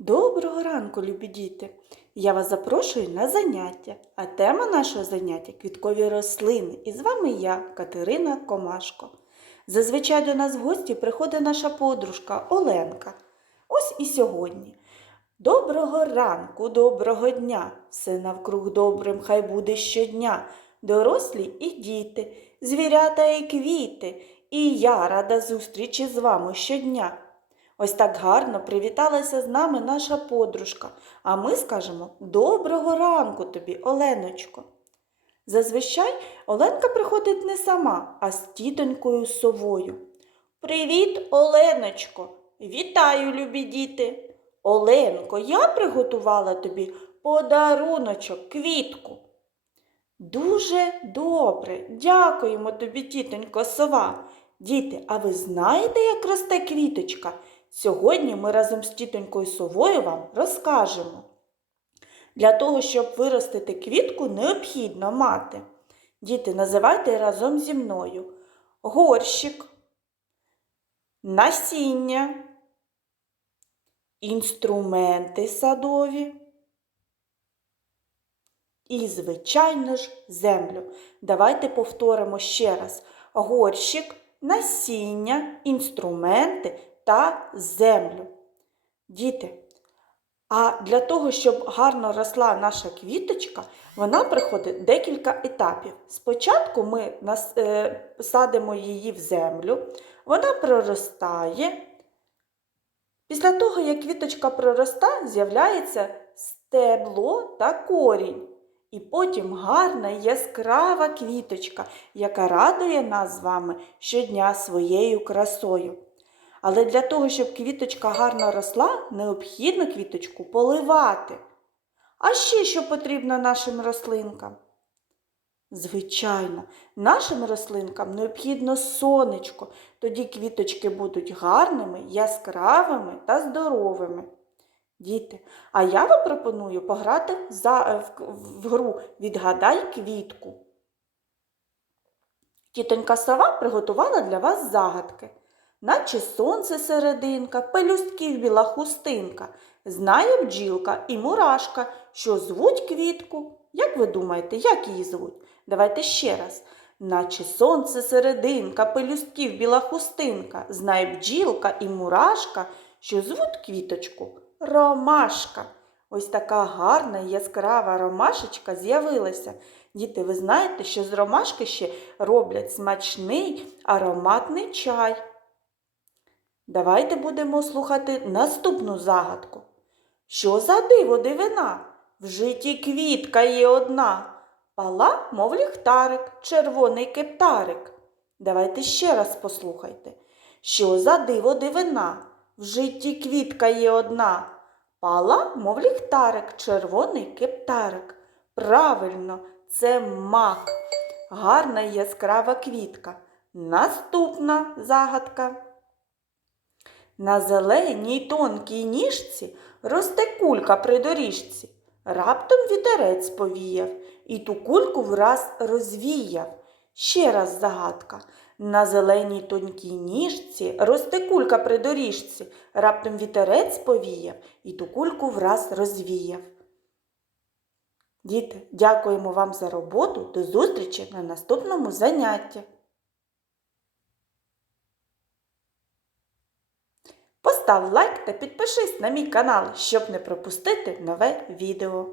Доброго ранку, любі діти! Я вас запрошую на заняття, а тема нашого заняття квіткові рослини. І з вами я, Катерина Комашко. Зазвичай до нас в гості приходить наша подружка Оленка. Ось і сьогодні. Доброго ранку, доброго дня! Все навкруг добрим хай буде щодня. Дорослі і діти, звірята і квіти. І я рада зустрічі з вами щодня. Ось так гарно привіталася з нами наша подружка, а ми скажемо доброго ранку тобі, Оленочко. Зазвичай Оленка приходить не сама, а з тітонькою совою. Привіт, Оленочко! Вітаю, любі діти! Оленко, я приготувала тобі подаруночок, квітку. Дуже добре, дякуємо тобі, тітонько сова. Діти, а ви знаєте, як росте квіточка? Сьогодні ми разом з тітонькою совою вам розкажемо. Для того, щоб виростити квітку, необхідно мати. Діти, називайте разом зі мною горщик, насіння, інструменти садові і, звичайно ж, землю. Давайте повторимо ще раз: горщик, насіння, інструменти та землю. Діти, а для того, щоб гарно росла наша квіточка, вона приходить декілька етапів. Спочатку ми е, садимо її в землю, вона проростає. Після того, як квіточка проростає, з'являється стебло та корінь. І потім гарна яскрава квіточка, яка радує нас з вами щодня своєю красою. Але для того, щоб квіточка гарно росла, необхідно квіточку поливати. А ще що потрібно нашим рослинкам? Звичайно, нашим рослинкам необхідно сонечко, тоді квіточки будуть гарними, яскравими та здоровими. Діти, а я вам пропоную пограти за, в, в гру Відгадай квітку. Тітонька сова приготувала для вас загадки наче сонце серединка, пелюстків біла хустинка. Знає бджілка і мурашка, що звуть квітку. Як ви думаєте, як її звуть? Давайте ще раз. Наче сонце серединка, пелюстків біла хустинка. Знає бджілка і мурашка, що звуть квіточку ромашка. Ось така гарна і яскрава ромашечка з'явилася. Діти, ви знаєте, що з ромашки ще роблять смачний ароматний чай. Давайте будемо слухати наступну загадку. Що за диво дивина? В житті квітка є одна. Пала, мов ліхтарик, червоний кептарик. Давайте ще раз послухайте. Що за диво дивина? В житті квітка є одна. Пала, мов ліхтарик, червоний кептарик. Правильно, це мак. Гарна яскрава квітка. Наступна загадка. На зеленій тонкій ніжці росте кулька при доріжці. Раптом вітерець повіяв і ту кульку враз розвіяв. Ще раз загадка. На зеленій тонкій ніжці росте кулька при доріжці. Раптом вітерець повіяв і ту кульку враз розвіяв. Діти, дякуємо вам за роботу. До зустрічі на наступному занятті. Постав лайк та підпишись на мій канал, щоб не пропустити нове відео.